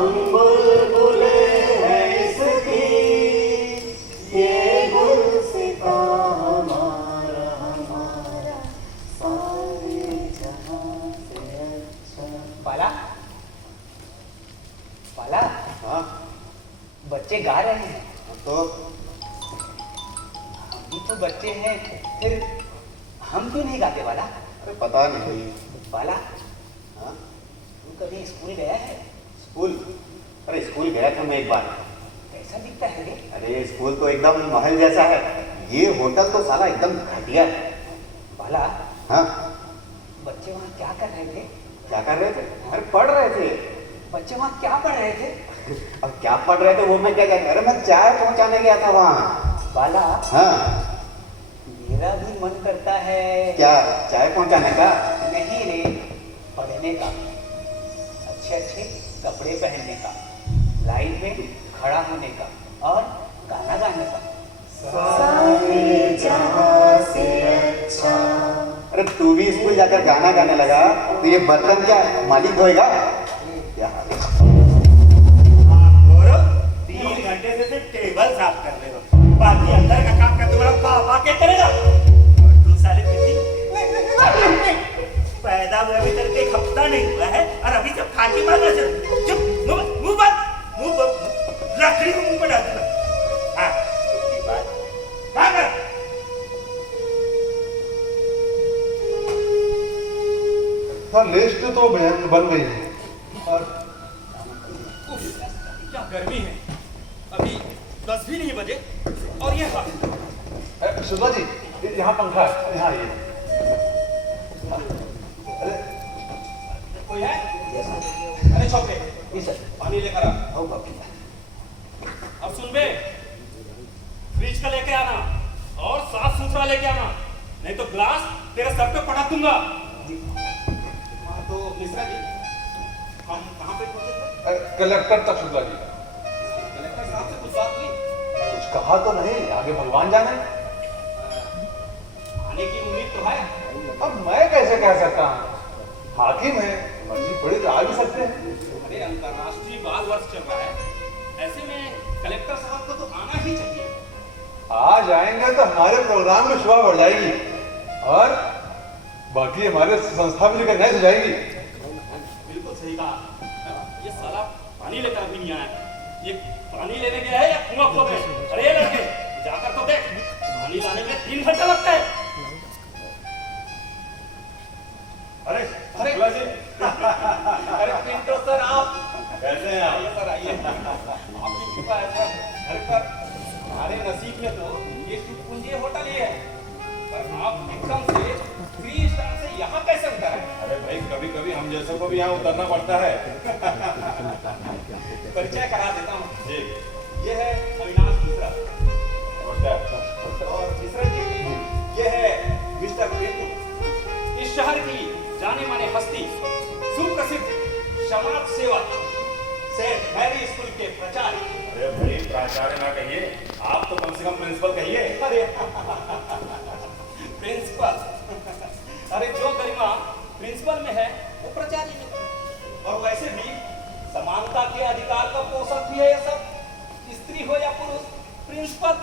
हम बुलबुले हैं इसकी, ये गुलसिता हमारा हमारा सारे जहां से अच्छा। बाला, बाला, हाँ बच्चे गा रहे हैं। तो हम तो बच्चे हैं, फिर हम क्यों नहीं गाते बाला? अरे पता नहीं भाई। बाला, हाँ तू कभी स्कूल गया है? स्कूल? अरे स्कूल गया था मैं एक बार। कैसा दिखता है रे? अरे स्कूल तो एकदम महल जैसा है, ये होटल तो साला एकदम घटिया है। बाला, हाँ बच्चे वहाँ क्या कर रहे थे? क्या कर रहे थे? अरे पढ़ रहे थे। बच्चे वहाँ क्या पढ़ रहे थे? अब क्या पढ़ रहे थे वो मैं क्या कहता, अरे मैं चाय पहुंचाने गया था वहाँ। बाला, हाँ मेरा भी मन करता है। क्या चाय पहुंचाने का? नहीं रे, पढ़ने का, अच्छे अच्छे कपड़े पहनने का, लाइन में खड़ा होने का और गाना गाने का। सारे जहां से अच्छा। अरे तू भी स्कूल जाकर गाना गाने लगा तो ये बर्तन क्या मालिक धोएगा? क्या हाल है? गौरव 3 घंटे से सिर्फ टेबल साफ कर रहे हो, बाकी अंदर का काम कर तुम्हारा पापा क्या करेगा? और तू साले पैदा हुए अभी तक 1 हफ्ता नहीं हुआ है और अभी सब फांकी मारना चल। चुप, मुंह बंद, लकड़ी को मुंह पर डाल दूंगा। हाँ की बात हाँ कर। सर लिस्ट तो बन गई है और क्या गर्मी है, अभी 10 भी नहीं बजे और ये हाल। शुक्ला जी यहाँ पंखा है, यहाँ आइए। अरे कोई है? अरे चौके, पानी लेकर आ। अब सुन बे, फ्रिज का लेके आना और साफ सुथरा लेके आना, नहीं तो ग्लास तेरे सर पे पटक दूंगा। हाँ तो मिश्रा जी, हम कहाँ पे पहुंचे थे? कलेक्टर तक शुक्ला जी। कलेक्टर साहब से कुछ बात हुई? कुछ कहा तो नहीं, आगे भगवान जाने। आने की उम्मीद तो है। अब मैं कैसे कह सकता हूँ, हाकिम है, मर्जी पड़ी तो आ भी सकते हैं। अरे अंतर्राष्ट्रीय बाल वर्ष चल रहा है, ऐसे में कलेक्टर साहब को तो आना ही चाहिए। आ जाएंगे तो हमारे प्रोग्राम में शोभा बढ़ जाएगी और बाकी हमारे संस्था भी लेकर नैस हो जाएगी। बिल्कुल सही कहा। ये साला पानी लेकर भी नहीं आया, ये पानी लेने गया है या कुआं खोदने? अरे ये लड़के जाकर तो देख, पानी लाने में 3 घंटा लगता है। अरे अरे जी अरे पिंटो सर, आप कैसे हैं आप? आइए सर, आइए। आपकी कृपा है सर, घर पर हमारे नसीब में तो ये टुटपुंजी होटल ही है, पर आप एकदम से 3 स्टार से यहाँ कैसे उतरे? अरे भाई कभी कभी हम जैसों को भी यहाँ उतरना पड़ता है। परिचय करा देता हूँ जी ये है अविनाश मिश्रा नमस्कार। और मिश्रा जी ये है मिस्टर प्रेम, इस शहर की जाने माने हस्ती, सुप्रसिद्ध समाज सेवक, सेंट मैरी स्कूल के प्राचार्य। अरे भाई प्राचार्य ना कहिए, आप तो कम से कम प्रिंसिपल कहिए। अरे प्रिंसिपल, अरे जो गरिमा प्रिंसिपल में है वो प्राचार्य में। और वैसे भी समानता के अधिकार का पोषक भी है ये सब, स्त्री हो या पुरुष, प्रिंसिपल।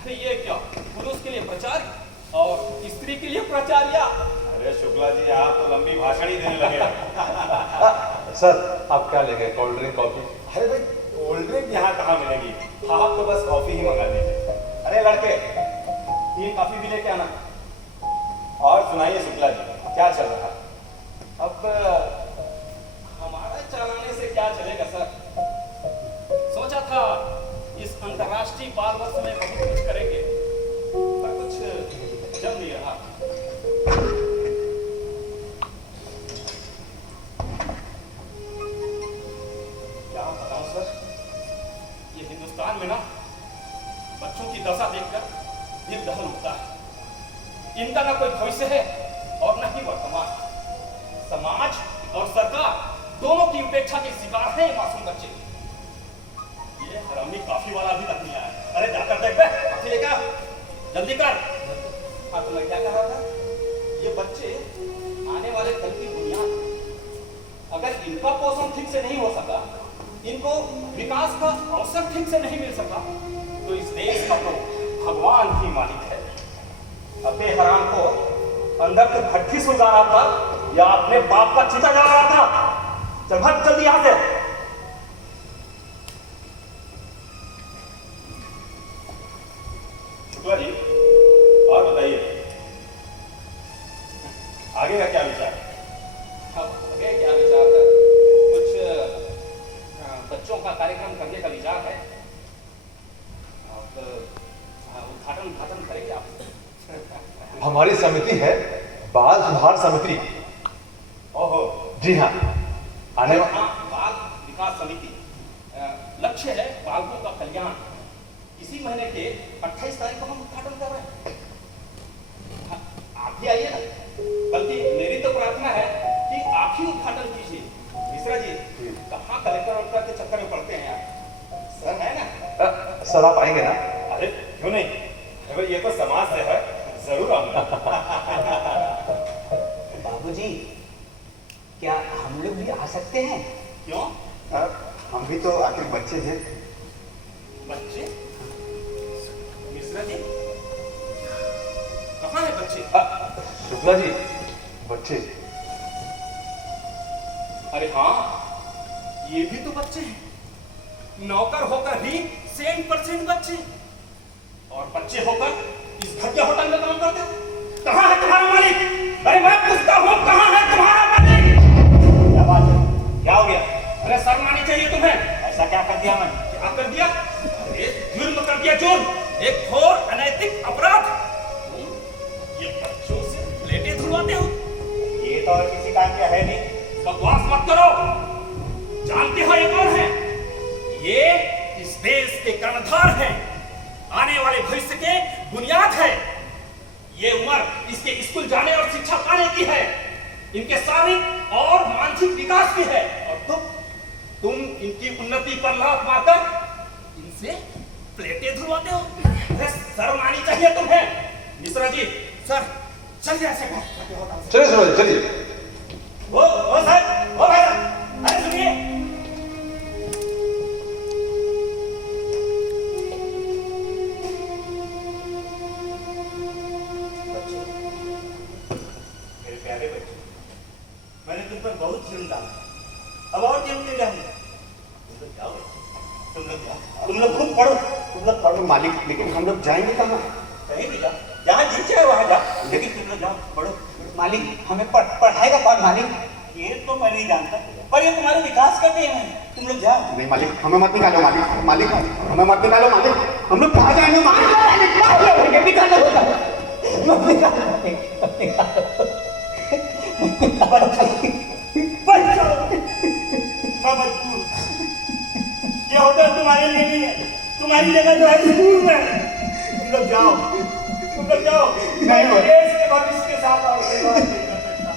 अरे ये क्या, पुरुष के लिए प्राचार्य और स्त्री के लिए प्राचार्य। अरे शुक्ला जी आप तो लंबी भाषण ही देने लगे। सर आप क्या लेंगे, कोल्ड ड्रिंक कॉफी? अरे भाई कोल्ड ड्रिंक यहाँ कहाँ मिलेगी, आप तो बस कॉफी ही मंगा लीजिए। अरे लड़के 3 कॉफी भी लेके आना। और सुनाइए शुक्ला जी क्या चल रहा है? अब हमारा चलाने से क्या चलेगा सर, सोचा था इस अंतर्राष्ट्रीय बाल वर्ष में बहुत कुछ करेंगे, पर कुछ जम नहीं रहा। क्या बताऊं सर, ये हिंदुस्तान में ना बच्चों की दशा देखकर दिल दहल उठता है। इनका ना कोई भविष्य है और न ही वर्तमान। समाज और सरकार दोनों की उपेक्षा के शिकार हैं मासूम बच्चे। ये हरामी काफी वाला अभी तक नहीं आया। अरे जाकर देख बे, काफी लेकर आ, जल्दी कर। हाँ तो मैं क्या कह रहा था, ये बच्चे आने वाले कल की बुनियाद, अगर इनका पोषण ठीक से नहीं हो सका इनको विकास का अवसर ठीक से नहीं मिल सका, तो इस देश का तो भगवान ही मालिक है। अबे हराम को अंदर से भट्ठी सुलगा रहा था या अपने बाप का चिता जला रहा था? चल भाग जल्दी यहां से। शुक्ला जी, और बताइए आगे का क्या विचार है? आगे क्या विचार है? कुछ बच्चों का कार्यक्रम करने का विचार है। उद्घाटन करेंगे आप? हमारी समिति है बाल सुधार समिति। ओहो, जी हाँ, आने हाँ, बाल विकास समिति। लक्ष्य है बालकों का कल्याण। इसी महीने के 28 तारीख को हम उद्घाटन कर रहे हैं। हाँ, आप भी आइए ना। बल्कि मेरी तो प्रार्थना है कि आप ही उद्घाटन कीजिए। मिश्रा जी, कहाँ कलेक्टर के चक्कर में पड़ते हैं आप? सर है ना? सर आप आएंगे ना? अरे क्यों नहीं, अरे ये तो समाज से है, जरूर आऊंगा। बाबूजी, क्या हम लोग भी आ सकते हैं? क्यों? हम भी तो आखिर बच्चे हैं। बच्चे? मिश्रा जी, कहाँ है बच्चे? शुक्ला जी, बच्चे। अरे हाँ, ये भी तो बच्चे हैं। नौकर होकर भी 100% बच्चे, और बच्चे होकर इस घटिया होटल में काम करते हैं। कहाँ है तुम्हारा मालिक? अरे मैं पूछता हूँ, कहाँ है तुम्हारा मालिक? क्या बात है? क्या हो गया? अरे शर्म आनी चाहिए तुम्हें। ऐसा क्या कर दिया मैं? क्या कर दिया? अरे जुर्म कर दिया, जुर्म, एक घोर अनैतिक अपराध। ये बच्चों से प्लेटें धुलवाते हो? ये तो और किसी काम का है नहीं। बकवास मत करो। जानते हो ये कौन है? ये इस देश के कर्णधार हैं, आने वाले भविष्य के बुनियाद है। ये उम्र इसके स्कूल जाने और शिक्षा पाने की है, इनके शारीरिक और मानसिक विकास की है। और तुम इनकी उन्नति पर लात मारकर इनसे प्लेटें धुलवाते हो? अरे शर्म आनी चाहिए तुम्हें। मिश्रा जी, सर चलिए ऐसे कर। चलिए सुनो, चलिए। ओ सर, ओ भाई साहब, अरे सुनिए। मेरे प्यारे बच्चे, मैंने तुम पर बहुत जुल्म डाला, अब और जुल्म नहीं डालूंगा। तुम लोग जाओ बच्चे, तुम लोग खूब पढ़ो, तुम लोग पढ़ो। मालिक, लेकिन हम लोग जाएंगे कहाँ? कहीं भी जाओ, जहाँ जी चाहे वहाँ जाओ, लेकिन तुम लोग जाओ, पढ़ो। मालिक, हमें पढ़ाएगा कौन मालिक? ये तो मैं नहीं जानता, पर ये तुम्हारे विकास का टेम है। तुम लोग जाओ। नहीं मालिक, हमें मत निकालो मालिक। मालिक, हमें मत निकालो मालिक। हम लोग कहाँ जाएंगे मालिक? निकालो, बच्चों, मैं मजबूर। ये होटल तुम्हारे लिए नहीं है, तुम्हारी जगह जो है स्कूल में। तुम लोग जाओ, तुम लोग जाओ। मैं देश के भविष्य के साथ और सेवा नहीं कर सकता।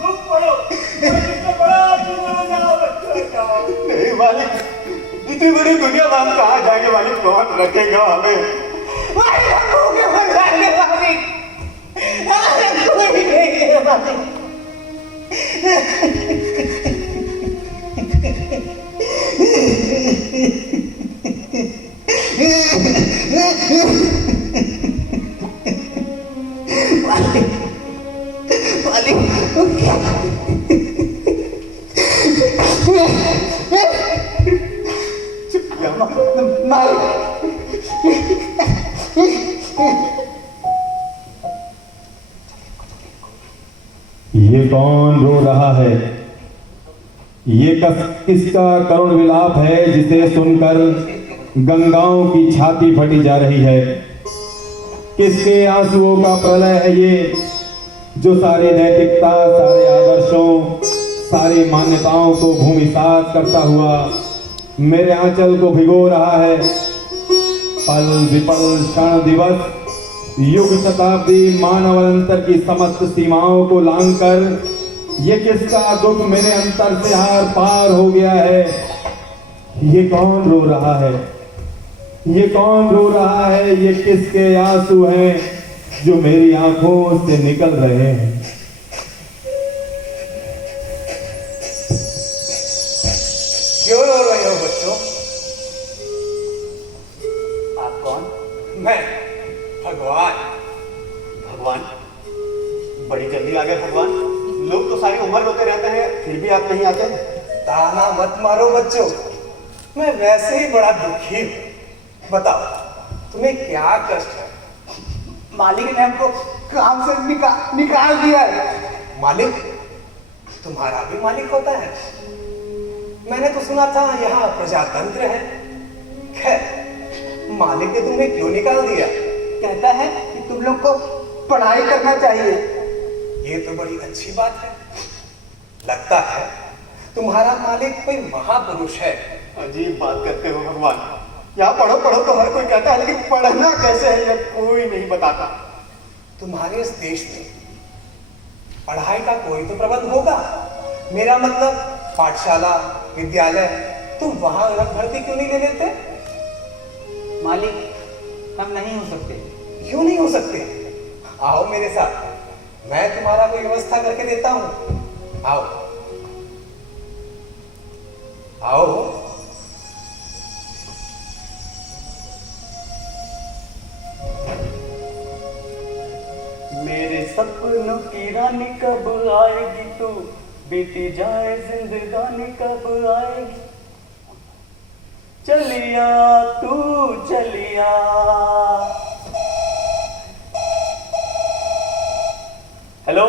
खूब पढ़ो, जितना पढ़ा तुम जाओ बच्चों, जाओ। नहीं मालिक, इतनी बड़ी दुनिया में हम कहाँ जाएंगे मालिक? कौन रखेगा हमें? ये कौन रो रहा है? ये किसका करुण विलाप है जिसे सुनकर गंगाओं की छाती फटी जा रही है? किसके आंसुओं का प्रलय है ये जो सारी नैतिकता, सारे आदर्शों, सारी मान्यताओं को भूमिसात करता हुआ मेरे आंचल को भिगो रहा है? पल विपल क्षण दिवस युग शताब्दी मानवांतर की समस्त सीमाओं को लांघकर ये किसका दुख मेरे अंतर से हार पार हो गया है? ये कौन रो रहा है? ये कौन रो रहा है? ये किसके आंसू हैं जो मेरी आंखों से निकल रहे हैं? क्यों रो रहे हो फिर भी आप नहीं आते। ताना मत मारो बच्चों, मैं वैसे ही बड़ा दुखी हूँ। बताओ तुम्हें क्या कष्ट है? मालिक ने हमको काम से निकाल दिया है। मालिक? तुम्हारा भी मालिक होता है? मैंने तो सुना था यहाँ प्रजातंत्र है। खैर, मालिक ने तुम्हें क्यों निकाल दिया? कहता है कि तुम लोग को पढ़ाई करना चाहिए। ये तो बड़ी अच्छी बात है। लगता है तुम्हारा मालिक कोई महापुरुष है। अजीब बात करते हो भगवान। यहाँ पढ़ो पढ़ो तो हर कोई कहता है, लेकिन पढ़ना कैसे है ये कोई नहीं बताता। तुम्हारे इस देश में पढ़ाई का कोई तो प्रबंध होगा। मेरा मतलब पाठशाला, विद्यालय। तुम वहां भर्ती क्यों नहीं ले लेते? मालिक हम नहीं हो सकते। क्यों नहीं हो सकते? आओ मेरे साथ, मैं तुम्हारा कोई व्यवस्था करके देता हूं। आओ आओ। मेरे सपनों की रानी कब आएगी तू, बीती जाए जिंदगानी कब आएगी, चलिया तू चलिया। हेलो,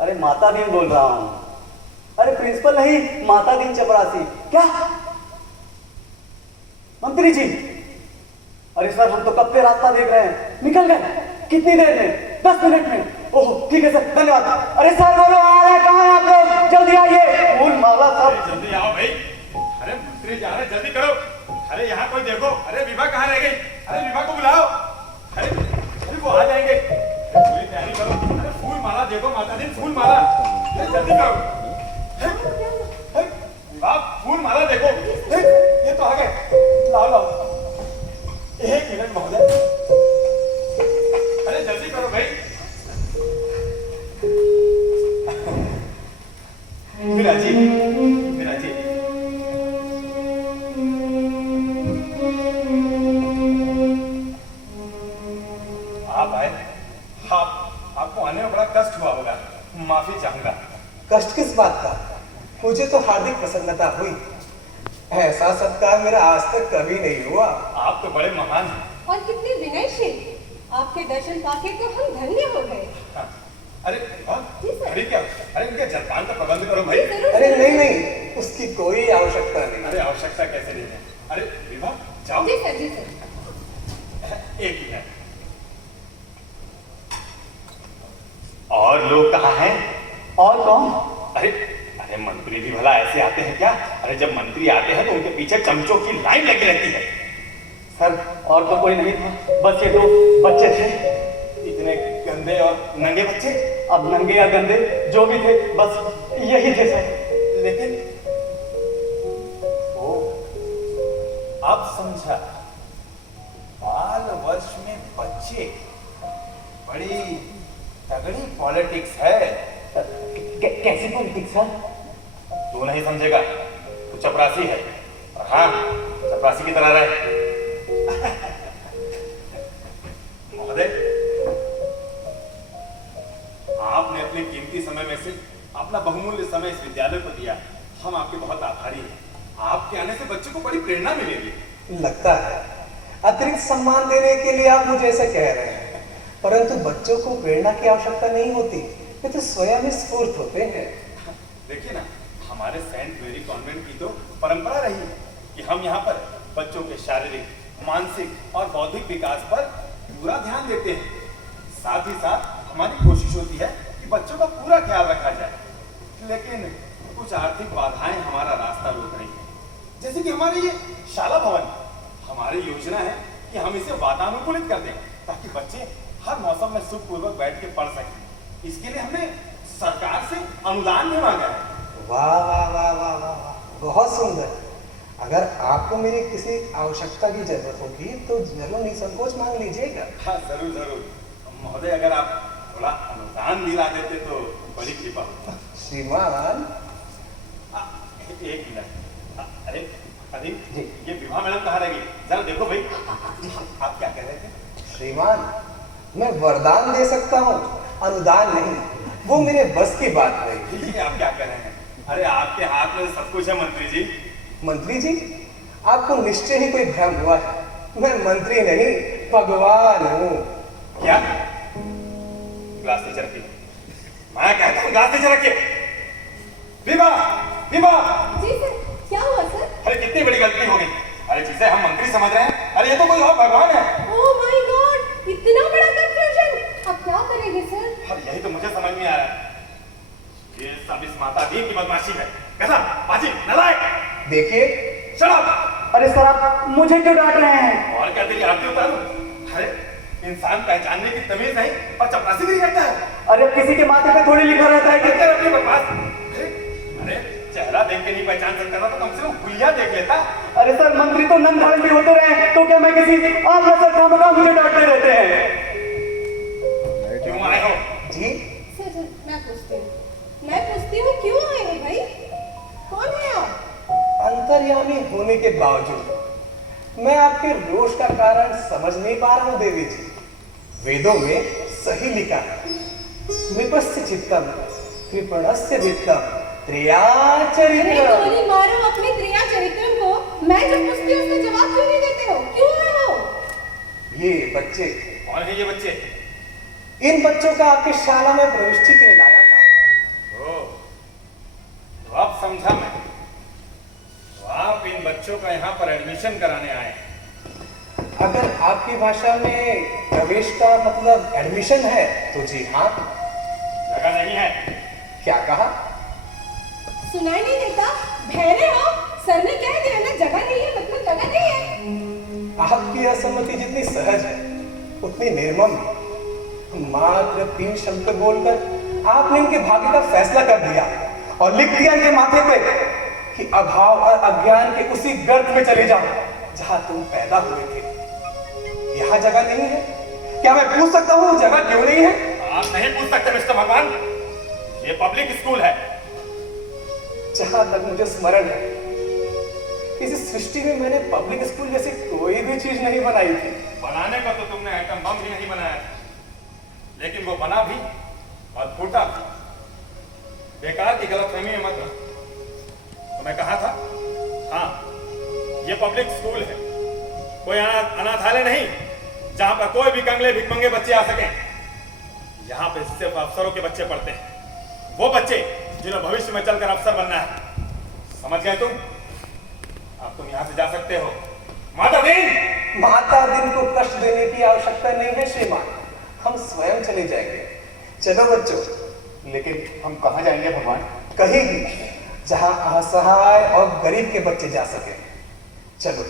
अरे माता दीन बोल रहा हूं। अरे प्रिंसिपल नहीं, माता दीन चपरासी। क्या मंत्री जी? अरे सर हम तो कब से रास्ता देख रहे हैं, निकल गए। कितनी देर में? 10 मिनट में। ओह ठीक है सर, धन्यवाद। अरे सर बोलो आ रहे, कहाँ हैं आप लोग? जल्दी आइए। फूल माला सब। जल्दी आओ भाई। अरे मंत्री जा रहे, जल्दी करो। अरे यहाँ कोई देखो। अरे विभा कहाँ रह गई? अरे विभा को बुलाओ। अरे वो आ जाएंगे। पूरी तैयारी करो। अरे फूल माला देखो, माता दी फूल माला। अरे जल्दी करो। विभा फूल माला देखो। ये तो आ गए। लाओ लाओ। 1 मिनट महोदय। अरे जल्दी करो भाई। विराजी, विराजी। आप आए। आपको आने में बड़ा कष्ट हुआ होगा, माफी चाहूंगा। कष्ट किस बात का? मुझे तो हार्दिक प्रसन्नता हुई। ऐसा सत्कार मेरा आज तक कभी नहीं हुआ। आप तो बड़े महान हैं। और कितने विनयशील। आपके दर्शन पाके तो हम धन्य हो गए। हाँ। अरे जी सर। अरे क्या? अरे इनके जलपान का प्रबंध करो भाई। जरूर, अरे जरूर। नहीं, उसकी कोई आवश्यकता नहीं। अरे आवश्यकता कैसे नहीं है? अरे विभा जाओ। जी सर, जी सर। 1 मिनट। और लोग कहाँ हैं? और कौन? अरे अरे मंत्री भी भला ऐसे आते हैं क्या? अरे जब मंत्री आते हैं तो उनके पीछे चमचों की लाइन लगी रहती है। सर और तो कोई नहीं था, बस ये 2 बच्चे थे। इतने गंदे और नंगे बच्चे। अब नंगे या गंदे जो भी थे, बस यही थे सर। लेकिन ओ, अब समझा। बाल वर्ष में बच्चे, बड़ी तगड़ी पॉलिटिक्स है। कैसी पॉलिटिक्स सर? तू नहीं समझेगा, तू चपरासी है। और हाँ, चपरासी की तरह रहे। महोदय, आपने अपने कीमती समय में से अपना बहुमूल्य समय इस विद्यालय को दिया। हम आपके बहुत आभारी हैं। आपके आने से बच्चों को बड़ी प्रेरणा मिलेगी। लगता है अतिरिक्त सम्मान देने के लिए आप मुझे ऐसा कह रहे हैं, परंतु बच्चों को प्रेरणा की आवश्यकता नहीं होती, वे तो स्वयं ही स्फूर्त होते हैं। देखिए ना, हमारे सेंट मेरी कॉन्वेंट की तो परंपरा रही है कि हम यहाँ पर बच्चों के शारीरिक, मानसिक और बौद्धिक विकास पर पूरा ध्यान देते हैं। साथ ही साथ हमारी कोशिश होती है कि बच्चों का पूरा ख्याल रखा जाए। लेकिन कुछ आर्थिक बाधाएं हमारा रास्ता रोक रही हैं। जैसे कि हमारे ये शाला भवन, हमारी योजना है कि हम इसे वातानुकूलित कर दें ताकि बच्चे हर मौसम में सुखपूर्वक बैठ के पढ़ सकें। इसके लिए हमने सरकार से अनुदान भी मांगा है। वाह वाह वाह वाह वाह वाह, बहुत सुंदर। अगर आपको मेरी किसी आवश्यकता की जरूरत होगी तो जरूर निसंकोच मांग लीजिएगा। हाँ जरूर जरूर महोदय, अगर आप थोड़ा अनुदान दिला देते तो बड़ी कृपा होती। श्रीमान, 1 मिनट। अरे अरे जी, ये विभा मैडम कहाँ रहेगी? जरा देखो भाई। आप क्या कह रहे थे? श्रीमान, मैं वरदान दे सकता हूँ, अनुदान नहीं। वो मेरे बस की बात नहीं। ये आप क्या कह रहे हैं? अरे आपके हाथ में सब कुछ है मंत्री जी। मंत्री जी, आपको निश्चय ही कोई भ्रम हुआ है। मैं मंत्री नहीं, भगवान हूँ। क्या? ग्लास नीचे रखिए। मैं कहता हूँ ग्लास नीचे रखिए। विभा, विभा। जी सर, क्या हुआ सर? अरे कितनी बड़ी गलती हो गई। अरे जिसे हम मंत्री समझ रहे हैं, अरे ये तो कोई और भगवान है। ओह माय गॉड, इतना बड़ा कंफ्यूजन। अब क्या करेंगे सर? अरे यही तो मुझे समझ नहीं आ रहा है। ये सब इस माता दी की बदमाशी है। कैसा? बाजी, नालायक। देखिए, शट अप। अरे सर आप मुझे क्यों डांट रहे हैं? और क्या तेरी आरती उतारूं? अरे इंसान पहचानने की तमीज नहीं और चपरासी भी करता है। अरे किसी के माथे पे थोड़ी लिखा रहता है कि कहते अपनी बकवास। अरे चेहरा देख के नहीं पहचान सकता ना तो कम से कम हुलिया देख लेता। अरे सर मंत्री तो नंग धारण भी होते रहे, तो क्या मैं किसी आप जैसे खामखा मुझे डांटते रहते हैं? क्यों आए हो? जी सर सर, मैं पूछती हूँ क्यों आए हो भाई? कौन है आप? अंतर्यामी होने के बावजूद मैं आपके रोष का कारण समझ नहीं पा रहा हूँ देवी जी। वेदों में सही लिखा है, विपस्य चित्तम कृपणस्य वित्तम त्रिया अरे चरित्र। गोली मारो अपने त्रिया चरित्रम को। मैं जब पूछती हूँ उसका जवाब क्यों नहीं देते हो? क्यों आए हो? ये बच्चे, कौन है ये बच्चे? इन बच्चों का आपकी शाला में प्रविष्टि के लिए लाया था। ओ, तो अब समझा मैं। तो आप इन बच्चों का यहाँ पर एडमिशन कराने आए हैं। अगर आपकी भाषा में प्रवेश का मतलब एडमिशन है तो जी हाँ। जगह नहीं है। क्या कहा? सुनाई नहीं देता? बहरे हो? सर ने कह दिया ना, जगह नहीं है मतलब जगह नहीं है। आपकी असम्मति जितनी सहज है उतनी निर्मम है। मात्र 3 शब्द बोलकर आपने इनके भाग्य का फैसला कर दिया और लिख दिया इनके माथे पे कि अभाव और अज्ञान के उसी गर्त में चले जाओ जहां तुम पैदा हुए थे। यहाँ जगह नहीं है? क्या मैं पूछ सकता हूँ जगह क्यों नहीं है? आप नहीं पूछ सकते मिस्टर भगवान। ये पब्लिक स्कूल है। जहां तक मुझे स्मरण है, इस सृष्टि में मैंने पब्लिक स्कूल जैसी कोई भी चीज नहीं बनाई थी। बनाने का तो तुमने एटम बम भी नहीं बनाया था, लेकिन वो बना भी और फूटा भी। बेकार की गलतफहमी में मत रहो। तो मैं कहा था, हाँ ये पब्लिक स्कूल है, कोई अनाथालय नहीं जहां पर कोई भी कंगले भिखमंगे बच्चे आ सके। यहाँ पे सिर्फ अफसरों के बच्चे पढ़ते हैं, वो बच्चे जिन्हें भविष्य में चलकर अफसर बनना है। समझ गए तुम? अब तुम यहाँ से जा सकते हो। माता दीन! माता दिन को कष्ट देने की आवश्यकता नहीं है श्रीमान, हम स्वयं चले जाएंगे। चलो बच्चों। लेकिन हम कहाँ जाएंगे भगवान? कहीं भी जहां असहाय और गरीब के बच्चे जा सके। चलो।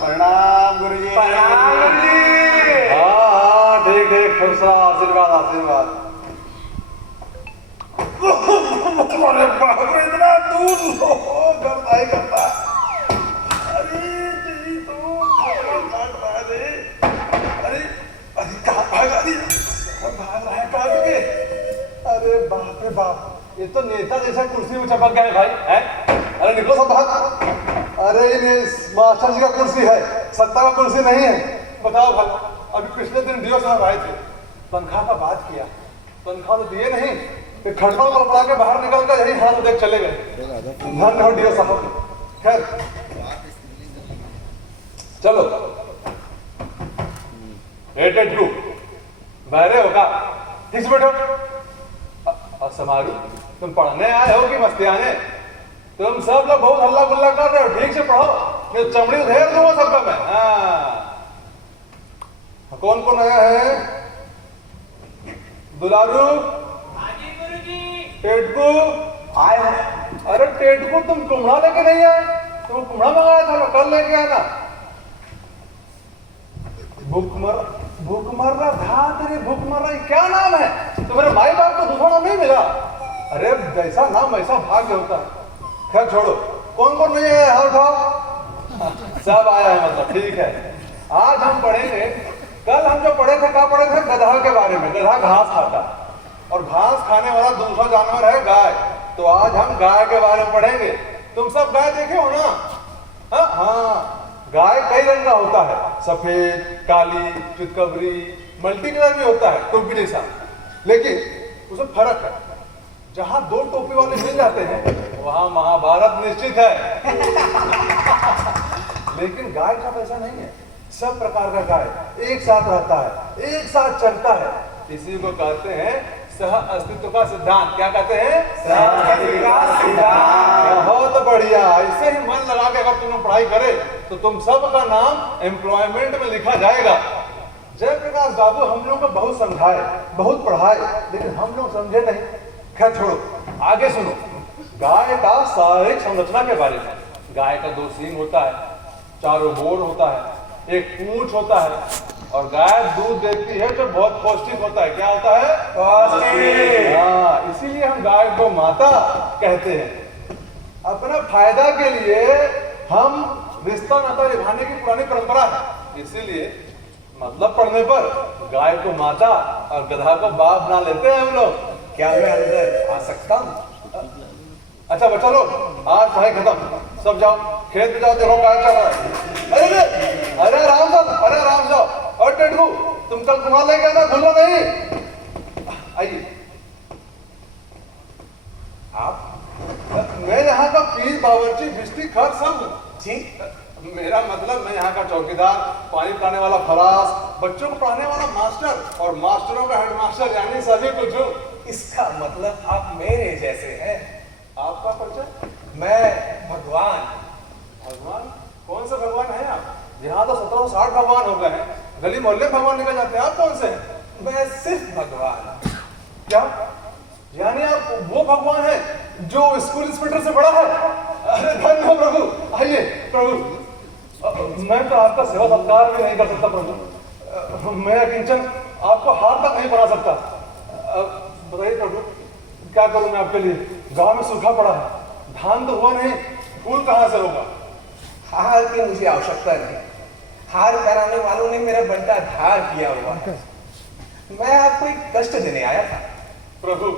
प्रणाम गुरुजी। प्रणाम गुरुजी। हाँ ठीक ठीक, खुश रहो, आशीर्वाद आशीर्वाद। अरे बाप रे, इतना दूर करता ही करता। अरे तेरी तो काट रहा है रे। अरे अरे कहाँ भागा दिया? भाग रहा है काट के। अरे बाप रे बाप, ये तो नेता जैसा कुर्सी में चपक गए भाई हैं? अरे निकलो सब बाहर। अरे ये मास्टर जी का कुर्सी है, सत्ता का कुर्सी नहीं है। बताओ भाई, अभी पिछले दिन डीओ साहब आए थे, तनख्वाह का बात किया, तनख्वाह तो दिए नहीं, फिर खटपड़ पड़ा के बाहर निकल कर यही हाथ देख चले गए। ध्यान रहो डीओ साहब। खैर चलो। 882 बहरे होगा, ठीक से बैठो। समारू, तुम पढ़ने आए हो कि मस्ती आने? तुम सब लोग बहुत हल्ला गुल्ला कर रहे हो, ठीक से पढ़ो, ये चमड़ी उधेर दूंगा सबका मैं। हाँ, कौन कौन आया है? दुलारू, टेटकू आए हो? अरे टेटकू, तुम कुम्हड़ा लेके नहीं आए? तुम कुम्हड़ा मंगाया था, कल लेके आना। भूखमर्रा था तेरे भूखमर्रा, ये क्या नाम है? तो मेरे माई बाप को दूसरा नाम नहीं मिला? अरे जैसा नाम वैसा भाग्य होता है। खैर छोड़ो, कौन कौन नहीं है हाथ उठाओ। सब आया है मतलब, ठीक है। आज हम पढ़ेंगे, कल हम जो पढ़े थे क्या पढ़े थे? गधा के बारे में। गधा घास खाता है और घास खाने वाला दूसरा जानवर है गाय। तो आज हम गाय के बारे में पढ़ेंगे। तुम सब गाय देखे हो ना? हाँ, गाय कई रंग का होता है, सफेद, काली, चितकबरी, मल्टी कलर भी होता है, टोपी जैसा। लेकिन उसमें फर्क है, जहां दो टोपी वाले मिल जाते हैं वहां महाभारत निश्चित है। लेकिन गाय का ऐसा नहीं है। सब प्रकार का गाय एक साथ रहता है, एक साथ चलता है। इसी को कहते हैं सह अस्तित्व का सिद्धांत। क्या कहते हैं? सह अस्तित्व का सिद्धांत। बहुत बढ़िया। इसे ही मन लगा के अगर तुमने पढ़ाई करे तो तुम सब का नाम एम्प्लॉयमेंट में लिखा जाएगा। जयप्रकाश बाबू हम लोग को बहुत समझाए, बहुत पढ़ाए, लेकिन हम लोग समझे नहीं। खैर छोड़ो, आगे सुनो। गाय का शारीरिक संरचना के बारे में। गाय का 2 सींग होता है, 4 गोड़ होता है, 1 पूंछ होता है और गाय दूध देती है जो बहुत पौष्टिक होता है। क्या होता है? पौष्टिक। हाँ, इसीलिए हम गाय को माता कहते हैं। अपना फायदा के लिए हम रिश्ता नाता निभाने की पुरानी परंपरा है। इसीलिए मतलब पढ़ने पर गाय को माता और गधा को बाप बना लेते हैं हम लोग। क्या मैं अंदर आ सकता हूँ? अच्छा बच्चा लोग, आज पढ़ाई खत्म, सब जाओ खेत में जाओ, देखो गाय चल रहा है। अरे राम साहब, अरे राम साहब, और टेटू तुम कल कुमार लेके आना, भूलना नहीं। आइए। आप? मैं यहाँ का पीर, बावर्ची, बिस्ती, खर सब जी। मेरा मतलब मैं यहाँ का चौकीदार, पानी पिलाने वाला फरास, बच्चों को पढ़ाने वाला मास्टर और मास्टरों का हेडमास्टर, यानी सभी कुछ हूँ। इसका मतलब आप मेरे जैसे हैं। आपका परिचय? मैं भगवान। भगवान? कौन से भगवान हैं आप? यहाँ तो 1760 भगवान हो गए हैं, गली मोहल्ले भगवान निकल जाते हैं। आप कौन से हैं? मैं सिर्फ भगवान। क्या? यानी आप वो भगवान हैं जो स्कूल इंस्पेक्टर से बड़ा है? अरे धन्य हो प्रभु। आइए प्रभु, मैं तो आपका सेवा सत्कार भी नहीं कर सकता प्रभु। मैं किंचन आपको हाथ तक नहीं बढ़ा सकता। बताइए प्रभु, क्या करूं मैं आपके लिए? गांव में सूखा पड़ा है, धान तो हुआ नहीं, फूल कहाँ से होगा? हार की मुझे आवश्यकता नहीं। हार कराने वालों ने मेरा बंटा धार किया हुआ है। मैं आपको एक कष्ट देने आया था। प्रभु,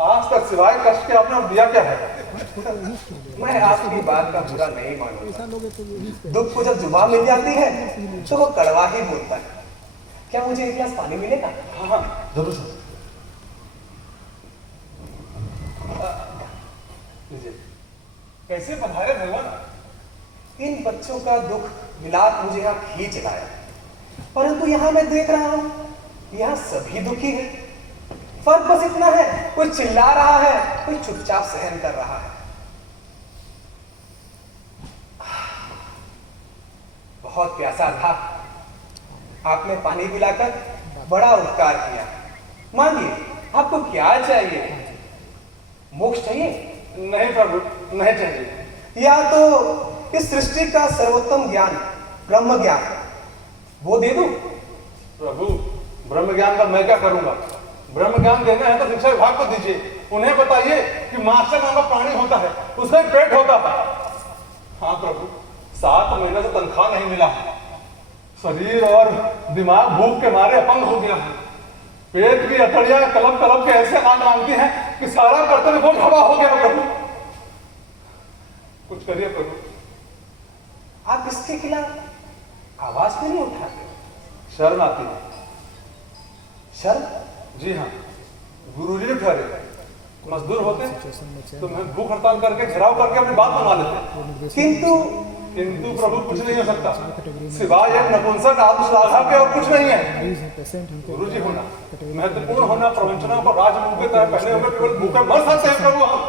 आज तक सिवाय कष्ट के आपने दिया क्या है? मैं आपकी बात का बुरा नहीं मानूंगा। दुख को जब जुबान मिल जाती है तो वो कड़वा ही बोलता है। क्या मुझे एक गिलास पानी मिलेगा? हाँ, जरूर सर। कैसे पधारे भगवान? इन बच्चों का दुख विलाप मुझे यहाँ खींच लाया, परंतु यहाँ मैं देख रहा हूँ यहाँ सभी दुखी हैं। फर्क बस इतना है, कोई चिल्ला रहा है, कोई चुपचाप सहन कर रहा है। बहुत प्यासा था, आपने पानी पिलाकर बड़ा उपकार किया। मांगिए, आपको क्या चाहिए? मोक्ष चाहिए? नहीं प्रभु, नहीं चाहिए। या तो इस सृष्टि का सर्वोत्तम ज्ञान, ब्रह्म ज्ञान, वो दे दूं? प्रभु, ब्रह्म ज्ञान का मैं क्या करूंगा? ब्रह्म ज्ञान देना है तो शिक्षा विभाग को दीजिए। उन्हें बताइए कि मास्टर नाम का प्राणी होता है, उसका एक पेट होता है। हाँ प्रभु, 7 महीने से तनख्वाह नहीं मिला है। शरीर और दिमाग भूख के मारे अपंग हो गया है। पेट की अतड़ियां कलम कलम के ऐसे अनाज मांगती हैं कि सारा कर्तव्य बहुत हवा हो गया प्रभु। कुछ करिए प्रभु। आप इसके खिलाफ आवाज क्यों नहीं उठाते? शर्म आती है। शर्म? जी हाँ, गुरुजी ने ठहरे मजदूर होते तो मैं भूख हड़ताल करके घेराव करके अपनी बात मनवा लेते। किंतु प्रभु कुछ नहीं हो सकता, सिवाय एक नपुंसक आत्मश्लाघा के और कुछ नहीं है। गुरुजी होना, महत्वपूर्ण होना, प्रवंचना को राजमुख की तरह पहने हुए केवल भूखे मर सकते हैं प्रभु। हम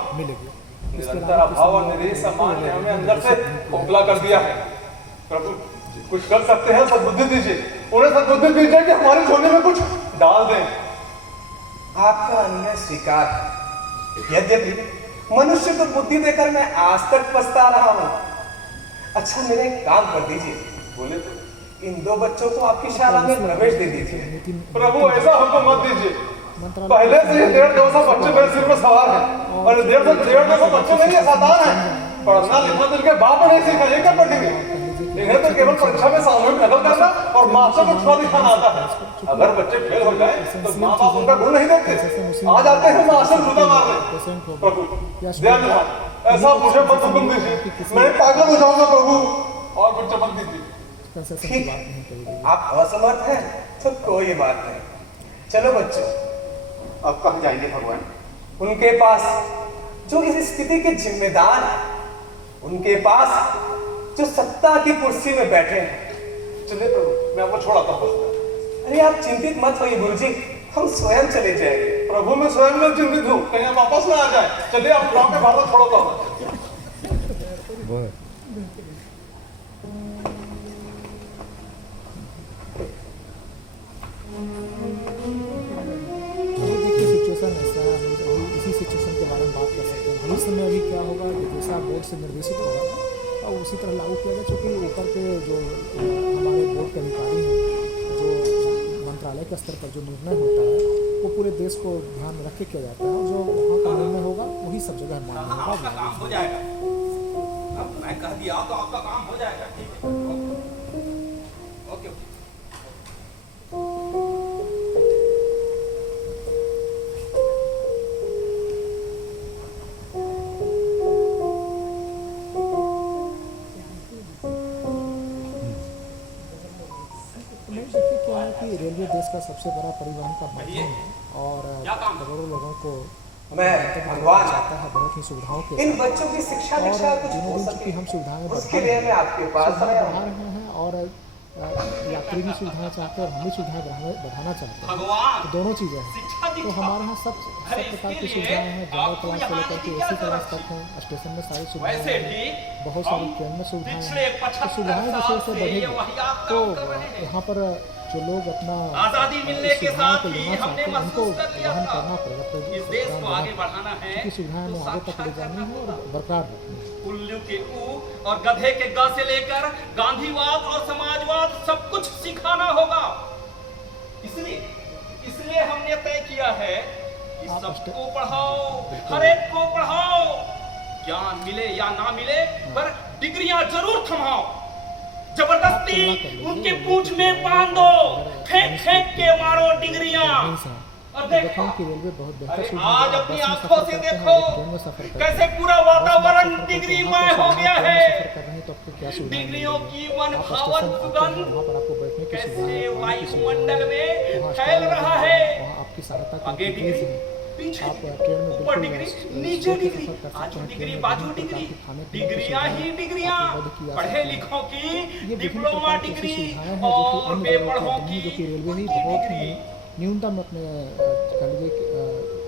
निरंतर अभाव और निरीह सम्मान ने हमें अंदर से खोखला कर दिया है। प्रभु कुछ कर सकते हैं, सद्बुद्धि दीजिए, उन्हें सद्बुद्धि दीजिए कि हमारी झोली में कुछ डाल दें। आपका अन्याय स्वीकार है। यद्यपि मनुष्य को बुद्धि देकर मैं आज तक पछता रहा हूं। अच्छा, मेरा एक काम कर दीजिए। बोले इन 2 बच्चों को आपकी शाला में प्रवेश दे दीजिए। प्रभु ऐसा हुक्म मत दीजिए। पहले से ही 150 बच्चे मेरे सिर में सवार हैं और 150 बच्चे नहीं है, सातान है। पढ़ना लिखना तो इनके बाप ने सीखा, ये क्या पढ़ेंगे? इन्हें तो केवल परीक्षा में सामूहिक नकल करना और मास्टर को छुपा दिखाना आता है। अगर बच्चे फेल हो जाए तो माँ बाप उनका गुण नहीं देखते, आ जाते हैं मास्टर जूता मारने। प्रभु ध्यान रखना, ऐसा मुझे मत हुक्म दीजिए, मैं पागल हो जाऊंगा प्रभु, और कुछ चमक दीजिए। ठीक, आप असमर्थ हैं तो कोई बात नहीं। चलो बच्चों, अब कहाँ जाएंगे भगवान? उनके पास जो इस स्थिति के जिम्मेदार हैं, उनके पास जो सत्ता की कुर्सी में बैठे हैं। चलिए प्रभु, मैं आपको छोड़ाता हूँ। अरे आप चिंतित मत होइए गुरुजी, हम स्वयं चले जाएंगे। प्रभु मैं स्वयं में चिंतित हूँ, कहीं हम वापस ना आ जाए। चलिए आप गाँव के बाहर छोड़ाता हूँ। सिचुएशन ऐसा है, इसी सिचुएशन के बारे में बात कर सकते हैं। भविष्य में अभी क्या होगा, जैसा बोर्ड से निर्देशित होगा और उसी तरह लागू किया जाए, क्योंकि ऊपर के जो हमारे बोर्ड के अधिकारी हैं, जो मंत्रालय के स्तर पर जो निर्णय होता है वो पूरे देश को ध्यान में रख के किया जाता है, और जो वहाँ का निर्णय होगा वही सब जगह मान्य होगा। आपका काम हो जाएगा। अब मैं कह दिया तो आपका काम हो जाएगा। ठीक है, ओके ओके। देखिए क्या है कि रेलवे देश का सबसे बड़ा परिवहन का माध्यम है और करोड़ों लोगों को मैं भगवान चाहता है बहुत ही सुविधाओं के इन बच्चों की शिक्षा दीक्षा कुछ दिनों हो दिन सके, चूंकि हम सुविधाएं उसके लिए मैं आपके पास आया बढ़ा हूँ। रहे हैं और यात्री भी सुविधाएं चाहते हैं और हम भी सुविधाएं बढ़ाना चाहते हैं। भगवान तो दोनों चीज़ें हैं। शिक्षा तो दीक्षा हमारे यहाँ सब प्रकार की सुविधाएं हैं, जनरल क्लास से लेकर के एसी क्लास तक हैं, स्टेशन में सारी सुविधाएं वैसे हैं, भी बहुत सारी ट्रेन में सुविधाएं पिछले हैं। तो 75 सुविधाएं जैसे साल जैसे से ये बढ़ेगी वाहियात तो काम कर रहे हैं। यहाँ पर जो लोग अपना आजादी मिलने के सुविधाओं साथ को ही लेना हमने चाहते हैं उनको महसूस कर लिया वहन था करना पड़ेगा। इस देश को आगे बढ़ाना है क्योंकि सुविधाएं हमें तो आगे तक ले साक्षात जानी है और बरकरार रखनी है। उल्लू के ऊ और गधे के ग से लेकर गांधीवाद और समाजवाद सब कुछ सिखाना होगा। इसलिए हमने तय किया है कि सबको पढ़ाओ, हर एक को पढ़ाओ, ज्ञान मिले या ना मिले पर डिग्रियां जरूर थमाओ। जबरदस्ती उनके पूंछ में बांध दो, फेंक फेंक के मारो डिग्रियां। और देखो कि रेलवे बहुत बेहतर सुविधा आज अपनी आंखों से देखो कैसे पूरा वातावरण डिग्रीमय हो गया है। डिग्रियों की मन भावन सुगंध कैसे वायुमंडल में फैल रहा है। आपकी सहायता आगे डिग्री, पीछे ऊपर डिग्री, नीचे डिग्री, आजू डिग्री, बाजू डिग्री, डिग्रियां ही डिग्रियां। पढ़े लिखों की डिप्लोमा डिग्री और बेपढ़ों की डिग्री। न्यूनतम अपने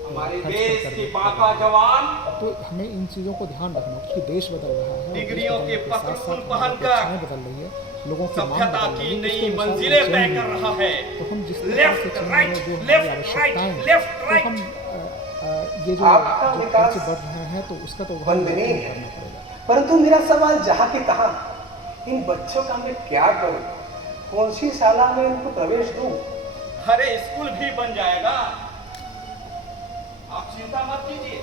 हमारे देश के बाका जवान तो हमें इन चीज़ों को ध्यान रखना, क्योंकि देश बदल रहा है, डिग्रियों के पतलून पहनकर बदल रही है, लोगों की सभ्यता की नई मंजिलें तय कर रहा है। तो हम जिस left right, left right, left right. हम ये जो खर्च बढ़ रहे हैं तो उसका तो वंदनीय करना पड़ेगा। परंतु मेरा सवाल जहाँ के तहाँ, इन बच्चों का मैं क्या करूं? कौन सी शाला में इनको प्रवेश दूं? अरे स्कूल भी बन जाएगा, आप चिंता मत कीजिए।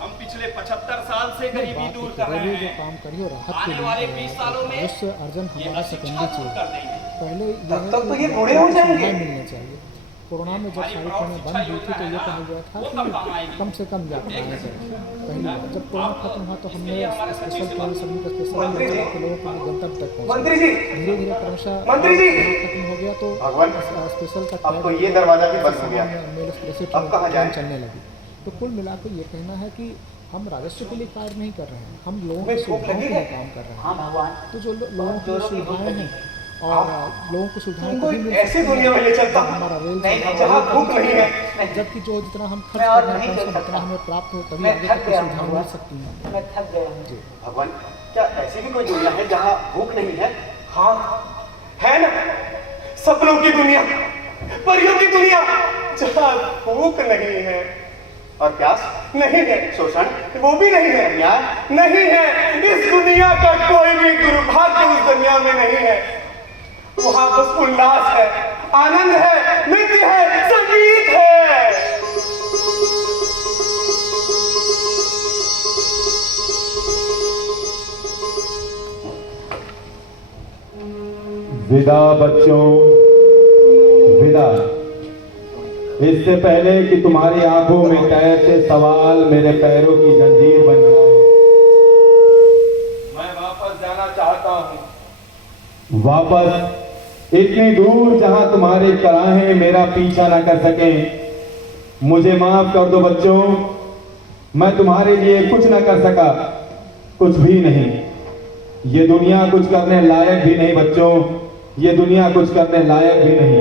हम पिछले 75 साल से गरीबी दूर कर रहे हैं। काम करिए और राहत आने वाले 20 सालों में अर्जन हमारा शिक्षा सेकेंडरी दूर चीज कर देंगे। पहले तब तक तो ये बूढ़े हो जाएंगे। मिलने चाहिए। कोरोना में जब सारी ट्रेनें बंद हुई थी तो ये कहा गया था कि कम से कम यात्राएं करें। पहली बार जब कोरोना खत्म हुआ तो हमने स्पेशल ट्रेन सभी का स्पेशल के लोगों को गंतव्य तक पहुंचा। मंत्री जी, धीरे धीरे क्रमशः मंत्री जी, खत्म हो गया तो भगवान, स्पेशल का अब तो ये दरवाजा भी बंद हो गया। मेल एक्सप्रेस अब कहाँ जाएं? चलने लगी। तो कुल मिलाकर ये कहना है कि हम राजस्व के लिए कार्य नहीं कर रहे हैं, हम लोगों में की भूख सुविधाओं लगी के है? लिए काम कर रहे हैं। हाँ भगवान, तो जो लोगों की सुविधाएं हैं और लोगों को सुविधाएं तुमको तभी एक मिल ऐसी सकती हैं दुनिया में ले चलता हूं हमारा रेल नहीं, सेवा जहाँ बढ़े, भूख नहीं है। जबकि जो जितना हम खर्च मैं और कर रहे नहीं हैं चल पैसा सकता। जितना हमें प्राप्त हो तभी मैं आगे थक तक की गया हूँ सुविधाएं मिल भगवान। सकती हैं। मैं थक गया हूँ। जी भगवान, क्या ऐसी भी कोई दुनिया है जहाँ भूख नहीं है? हाँ, है ना, सपनों की दुनिया, परियों की दुनिया, जहाँ भूख नहीं है। और प्यास? नहीं है। शोषण? वो भी नहीं है। अन्याय? नहीं है। इस दुनिया का कोई भी दुर्भाग्य उस दुनिया में नहीं है। वहां बस उल्लास है, आनंद है, नृत्य है, संगीत है। विदा बच्चों, विदा। इससे पहले कि तुम्हारी आंखों में तैरते सवाल मेरे पैरों की जंजीर बन जाए, मैं वापस जाना चाहता हूँ। वापस इतनी दूर जहां तुम्हारे कराहे मेरा पीछा न कर सके। मुझे माफ कर दो बच्चों, मैं तुम्हारे लिए कुछ न कर सका, कुछ भी नहीं। ये दुनिया कुछ करने लायक भी नहीं बच्चों, ये दुनिया कुछ करने लायक भी नहीं।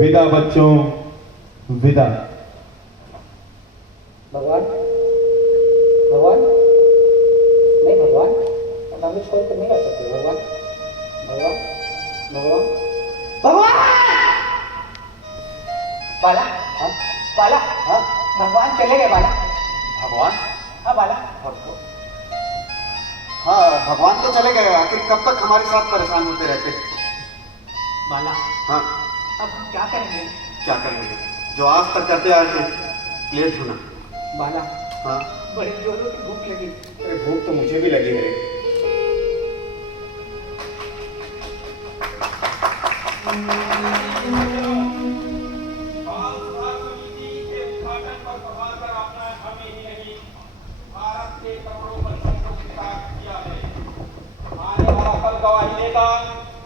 विदा बच्चों, विदा। भगवान, भगवान, नहीं भगवान, हमें छोड़ कर नहीं रह सकते भगवान, भगवान, भगवान, भगवान। बाला, हाँ, बाला, हाँ, भगवान चले गए बाला। भगवान? हाँ बाला। हाँ, भगवान तो चले गए, आखिर कब तक हमारे साथ परेशान होते रहते? बाला, हाँ, अब हम क्या करेंगे? क्या करेंगे? जो आज तक करते आए थे, प्लेट धोना। बाला, हाँ, बड़ी जोरों की भूख लगी। अरे भूख तो मुझे भी लगी है।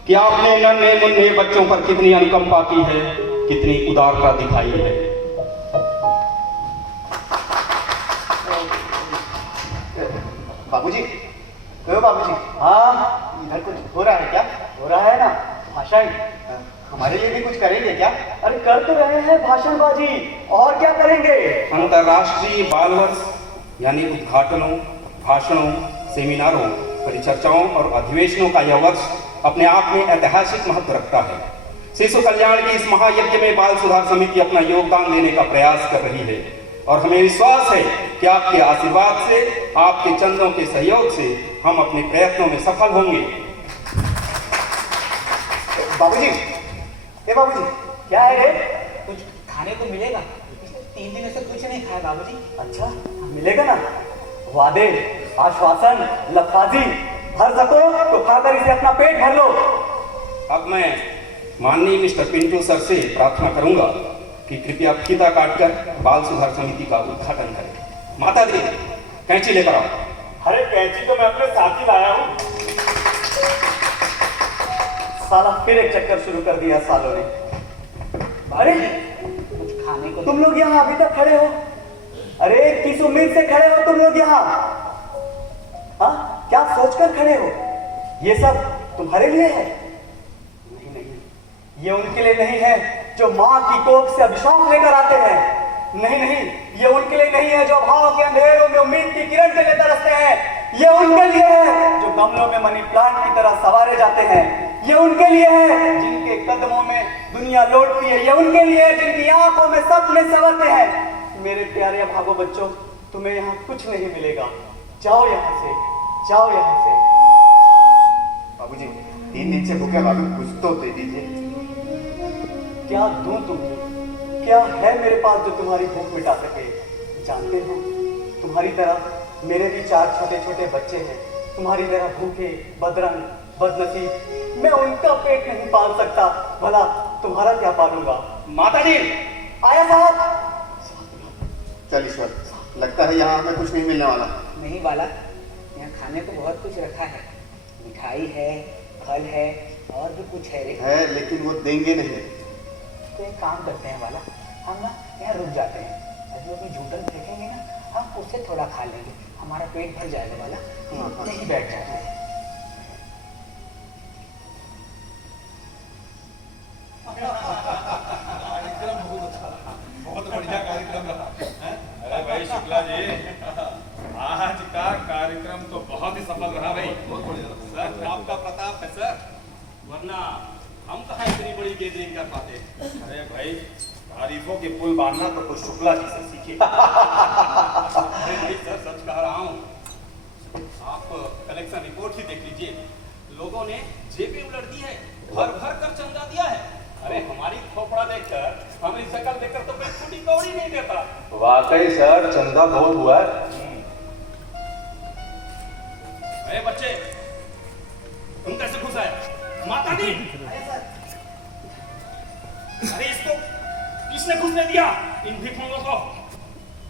कि आपने नन्हे मुन्ने बच्चों पर कितनी अनुकंपा की है, कितनी उदारता दिखाई है। बाबूजी, क्यों बाबूजी? हाँ, इधर कुछ हो रहा है क्या? हो रहा है ना भाषण। हमारे लिए भी कुछ करेंगे क्या? अरे कर तो रहे हैं भाषणबाजी, और क्या करेंगे? अंतर्राष्ट्रीय बाल वर्ष यानी उद्घाटनों, भाषणों, सेमिनारों, परिचर्चाओं और अधिवेशनों का यह वर्ष अपने आप में ऐतिहासिक महत्व रखता है। शिशु कल्याण के इस महायज्ञ में बाल सुधार समिति अपना योगदान देने का प्रयास कर रही है और हमें विश्वास है कि आपके आशीर्वाद से, आपके चंदों के सहयोग से हम अपने प्रयत्नों में सफल होंगे। बाबूजी, ए बाबूजी, क्या है रे? कुछ खाने को मिलेगा? पिछले 3 दिनों से कुछ नहीं खाया बाबूजी। अच्छा मिलेगा ना? वादे, आश्वासन, लफाजी भर सको तो खाकर इसे अपना पेट भर लो। अब मैं माननीय मिस्टर पिंटू सर से प्रार्थना करूंगा कि कृपया फीता काटकर बाल सुधार समिति का उद्घाटन करें। माता दी, कैंची लेकर आओ। अरे कैंची तो मैं अपने साथ ही लाया हूँ। साला फिर एक चक्कर शुरू कर दिया सालों ने। अरे कुछ खाने को तुम लोग यहाँ अभी तक खड़े हो? अरे किस उम्मीद से खड़े हो तुम लोग यहाँ? हाँ, क्या सोचकर खड़े हो? ये सब तुम्हारे लिए है? नहीं नहीं, ये उनके लिए नहीं है जो माँ की कोख से अभिशाप लेकर आते हैं। नहीं नहीं, ये उनके लिए नहीं है जो भाव के अंधेरों में उम्मीद की किरण के लिए तरसते हैं। ये उनके लिए है जो गमलों में मनी प्लांट की तरह संवारे जाते हैं। ये उनके लिए है जिनके कदमों में दुनिया लौटती है। ये उनके लिए है जिनकी आंखों में सपने संवरते हैं। मेरे प्यारे भागो बच्चों, तुम्हें यहाँ कुछ नहीं मिलेगा। जाओ यहाँ से, जाओ यहाँ से। बाबूजी, 3 दिन से भूखे बाबू, कुछ तो दे दीजिए। क्या दूं तुम्हें? क्या है मेरे पास जो तुम्हारी भूख मिटा सके? जानते हो, तुम्हारी तरह मेरे भी 4 छोटे छोटे बच्चे हैं। तुम्हारी तरह भूखे, बदरंग, बदनसीब। मैं उनका पेट नहीं पाल सकता, भला तुम्हारा क्या पालूंगा? माता जी, आया साहब। चल ईश्वर, लगता है यहाँ हमें कुछ नहीं मिलने वाला। नहीं बाला, यहाँ खाने को बहुत कुछ रखा है। मिठाई है, फल है और भी कुछ है रे। है, लेकिन वो देंगे नहीं। तो एक काम करते हैं बाला, हम ना यहाँ रुक जाते हैं। अभी अभी जूठन फेंकेंगे ना, हम उससे थोड़ा खा लेंगे, हमारा पेट भर जाएगा बाला। यहीं बैठ जाते हैं। बहुत बढ़िया कार्यक्रम रहा। अरे भाई शुक्ला जी, आज का कार्यक्रम तो बहुत ही सफल रहा भाई। सर, आपका प्रताप है सर, वरना हम कहाँ इतनी बड़ी गैदरिंग कर पाते। अरे भाई, तारीफों के पुल बांधना तो कुछ शुक्ला जी से सीखिए। अरे नहीं सर, सच कह रहा हूँ। आप कलेक्शन रिपोर्ट ही देख लीजिए, लोगों ने जेबें उलट दी है, भर भर कर चंदा दिया है। अरे हमारी खोपड़ा देखकर, हमारी शक्ल देखकर तो कोई फूटी कौड़ी नहीं देता। वाकई सर, चंदा बहुत हुआ है। अरे बच्चे, तुम कैसे घुस आए? माता दी, अरे इसको किसने घुसने दिया, इन भिखमंगों को?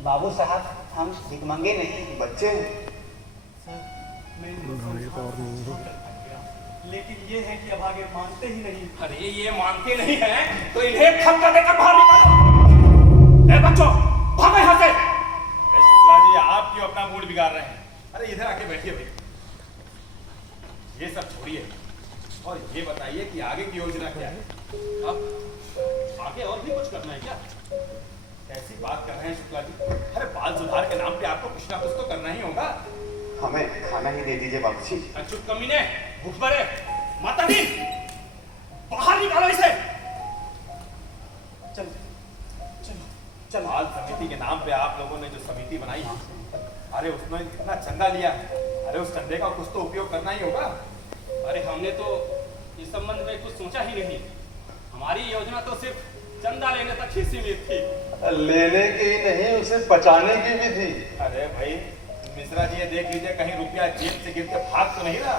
बाबू साहब, हम भिखमंगे नहीं। बच्चे लेकिन ये है कि अब आगे मानते ही नहीं। अरे ये मानते नहीं हैं, तो इन्हें धक्का देकर बाहर निकालो। ए बच्चों, भागो यहाँ से। अरे शुक्ला जी, आप क्यों अपना मूड बिगाड़ रहे हैं? अरे इधर आके बैठिए भाई। ये सब छोड़िए और ये बताइए कि आगे की योजना क्या है? अब आगे और भी कुछ करना है क्या? कैसी बात कर रहे हैं शुक्ला जी? अरे बाल सुधार के नाम पे आपको कुछ ना कुछ तो करना ही होगा। हमें खाना ही दे दीजिए बाबूजी। चुप कमीने, भूख मरे। माता दी, बाहर निकालो इसे। चल चल, बाल समिति के नाम पे आप लोगों ने जो समिति बनाई है, अरे उसमें इतना चंदा लिया, अरे उस चंदे का कुछ तो उपयोग करना ही होगा। अरे हमने तो इस संबंध में कुछ सोचा ही नहीं। हमारी योजना तो सिर्फ चंदा लेने तक ही सीमित थी। लेने की ही नहीं, उसे बचाने की भी थी। अरे भाई मिश्रा जी, ये देख लीजिए कहीं रुपया जेब से गिर के भाग तो नहीं रहा।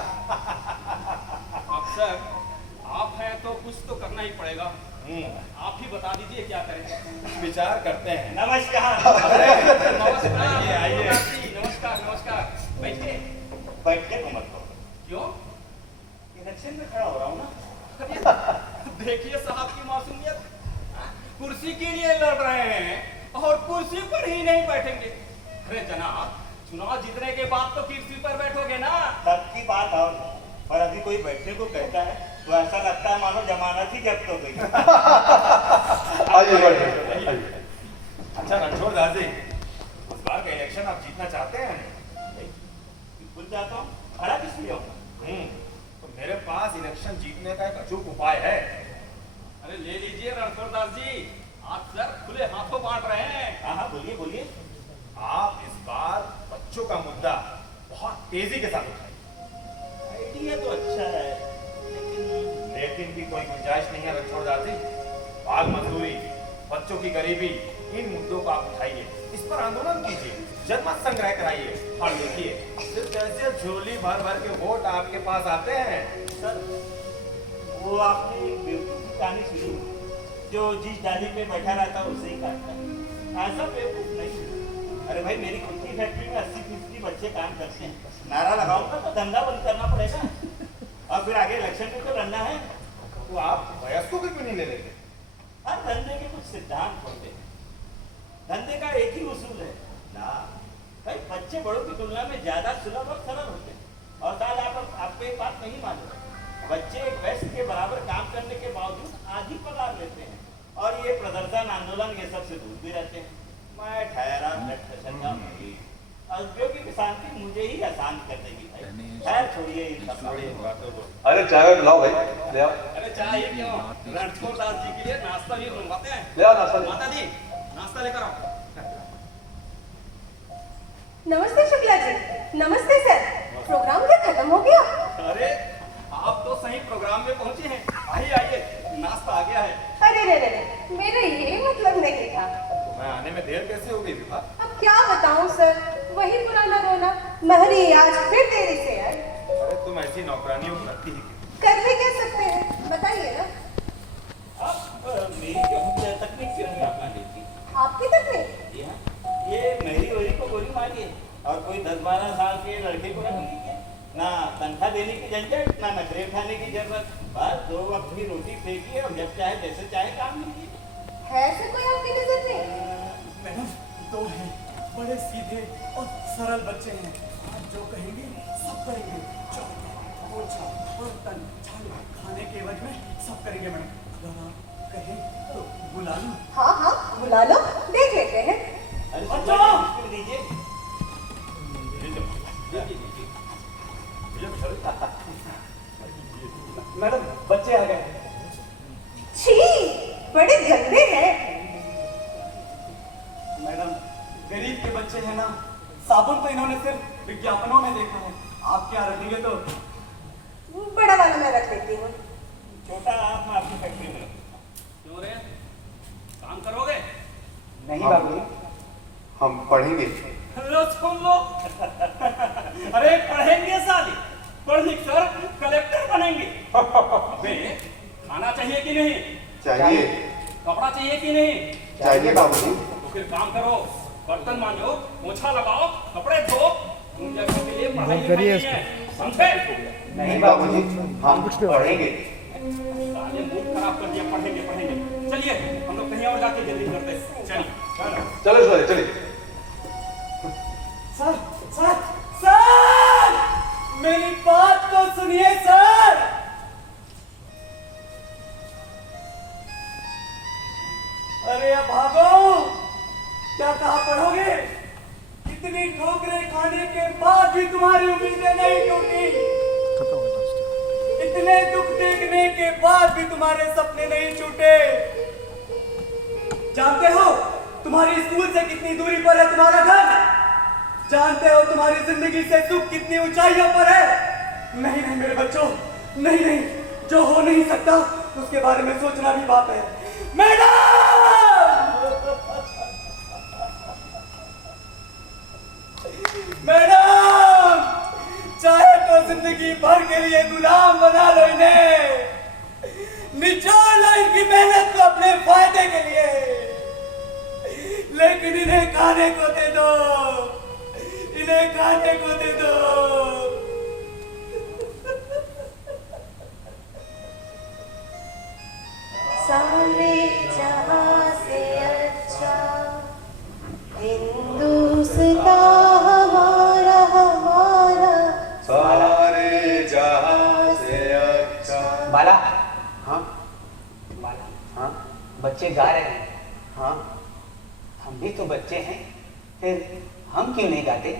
अफसर, आप हैं तो कुछ तो करना ही पड़ेगा। आप ही बता दीजिए क्या करें। विचार करते हैं। नमस्कार। नमस्कार, आइए। नमस्कार नमस्कार, बैठिए। बैठने को मत कहो। क्यों? इलेक्शन में खड़ा हो रहा हूँ ना। देखिए साहब की मासूमियत, कुर्सी के लिए लड़ रहे हैं और कुर्सी पर ही नहीं बैठेंगे। अरे जनाब, चुनाव जीतने के बाद तो कुर्सी पर बैठोगे ना। तब की बात और, पर अभी कोई बैठने को कहता है तो ऐसा लगता है मानो जमानत ही जब्त हो गई। आइए बैठिए। अच्छा रणछोड़ दास जी, उस बार का इलेक्शन आप जीतना चाहते हैं? बिल्कुल चाहता हूँ। खड़ा किस लिए होगा? तो मेरे पास इलेक्शन जीतने का एक अचूक उपाय है। अरे ले लीजिए रणछोड़ दास जी, आप सर खुले हाथों बांट रहे हैं। हाँ बोलिए बोलिए। आप इस बार बच्चों का मुद्दा बहुत तेजी के साथ उठाइए। आइडिया तो अच्छा है, लेकिन भी कोई गुंजाइश नहीं है रणछोड़ दास जी। बाल मजदूरी, बच्चों की गरीबी, इन मुद्दों को आप उठाइए, इस पर आंदोलन कीजिए, जनमत संग्रह कराइए और देखिए फिर कैसे झोली भर भर के वोट आपके पास आते हैं। सर वो आपने एक बेवकूफ की कहानी सुनी, जो जिस डाली पे बैठा रहता है उसे ही काटता है। ऐसा बेवकूफ नहीं। अरे भाई, मेरी खुद की फैक्ट्री में 80% बच्चे काम करते हैं। नारा लगाऊंगा तो धंधा बंद करना पड़ेगा और फिर आगे इलेक्शन में तो लड़ना है। तो आप वयस्कों को क्यों नहीं ले लेते? हर धंधे के कुछ सिद्धांत होते हैं। धंधे का एक ही उसूल है ना भाई, बच्चे बड़ों की तुलना में ज्यादा सुलभ और सरल होते हैं। और साल आपको एक बात नहीं मालूम, बच्चे एक वयस्क के बराबर काम करने के बावजूद आधी पगार लेते हैं और ये प्रदर्शन आंदोलन ये सब से दूर भी रहते हैं। मैं ठहरा ब्लड प्रेशर का मरीज, औद्योगिक शांति मुझे ही आसान कर देगी भाई। खैर छोड़िए इन सब बातों को। अरे चाय पिलाओ भाई, ले आओ। अरे चाय क्यों, रणछोड़ दास जी के लिए नाश्ता भी बनवाते हैं। ले आओ नाश्ता। माता जी, नाश्ता लेकर आओ। नमस्ते शुक्ला जी। नमस्ते सर। प्रोग्राम क्या खत्म हो गया? अरे आप तो सही प्रोग्राम में पहुंचे हैं। आइए आइए, नाश्ता आ गया है। अरे रे रे, मेरा ये मतलब नहीं था। तो मैं आने में देर कैसे हो गई विभा? अब क्या बताऊं सर, वही पुराना रोना, महरी आज फिर देरी से आई। अरे तुम ऐसी नौकरानियों को रखती ही क्यों? कर भी क्या सकते हैं, बताइए ना। अब मेरी तकनीक क्यों नहीं अपना लेती? आपकी तकनीक? ये मेरी वही को गोली मारी है और कोई 10-12 साल के लड़के को रख लीजिए। ना तनख्वाह देने की झंझट, ना नखरे उठाने की जरूरत, बस 2 वक्त की रोटी फेंकिए और जब चाहे जैसे चाहे काम लीजिए। है ऐसे कोई आपकी नजर में? मैडम, 2 हैं, बड़े सीधे और सरल बच्चे हैं। आप जो कहेंगे सब करेंगे। चौका, पोछा, बर्तन, झाड़ू, खाने के एवज में सब करेंगे मैडम। अगर आप कहें तो बुला लूं? हाँ हाँ बुला लो, देख लेते हैं। अरे अच्छा। दीजिए। मैडम बच्चे आ गए। छी, बड़े गंदे हैं। गरीब के बच्चे हैं ना, साबुन तो इन्होंने सिर्फ विज्ञापनों में देखा है। आप क्या रखेंगे तो बड़ा वाला मैं रख लेती हूँ। छोटा आप आपकी फैक्ट्री में क्यों रे, काम करोगे? नहीं बाबू, हम पढ़ेंगे। लो सुन लो। अरे पढ़ेंगे साले, पढ़ लिख कर कलेक्टर बनेंगे। अबे खाना चाहिए कि नहीं? चाहिए। कपड़ा चाहिए कि नहीं? चाहिए बाबूजी। तो फिर काम करो, बर्तन मांजो, पोछा लगाओ, कपड़े धो। तुम जैसों के लिए पढ़ाई लिखाई नहीं है, समझे? नहीं बाबूजी, हम पढ़ेंगे। साले मूड खराब कर दिया, पढ़ेंगे पढ़ेंगे। चलिए हम लोग कहीं और जाके जल्दी करते हैं। चलिए चलो सर चलिए। सर सर सर, मेरी बात तो सुनिए सर। अरे अब भागो, क्या कहा पढ़ोगे? इतनी ठोकरें खाने के बाद भी तुम्हारी उम्मीदें नहीं टूटी, इतने दुख देखने के बाद भी तुम्हारे सपने नहीं छूटे। जानते हो तुम्हारी स्कूल से कितनी दूरी पर है तुम्हारा घर? जानते हो तुम्हारी जिंदगी से सुख कितनी ऊंचाइयों पर है? नहीं नहीं मेरे बच्चों, नहीं नहीं, जो हो नहीं सकता उसके बारे में सोचना भी पाप है। मैडम, मैडम, चाहे तो जिंदगी भर के लिए गुलाम बना लो इन्हें, निचोड़ लो इनकी मेहनत को अपने फायदे के लिए, लेकिन इन्हें खाने को दे दो, इन्हें खाने को दे दो। सारे जहां से अच्छा हिंदुस्तान हमारा हमारा, सारे जहां से अच्छा। बाला, हाँ बाला, हाँ बच्चे गा रहे हैं, हाँ। हम भी तो बच्चे हैं, फिर हम क्यों नहीं गाते?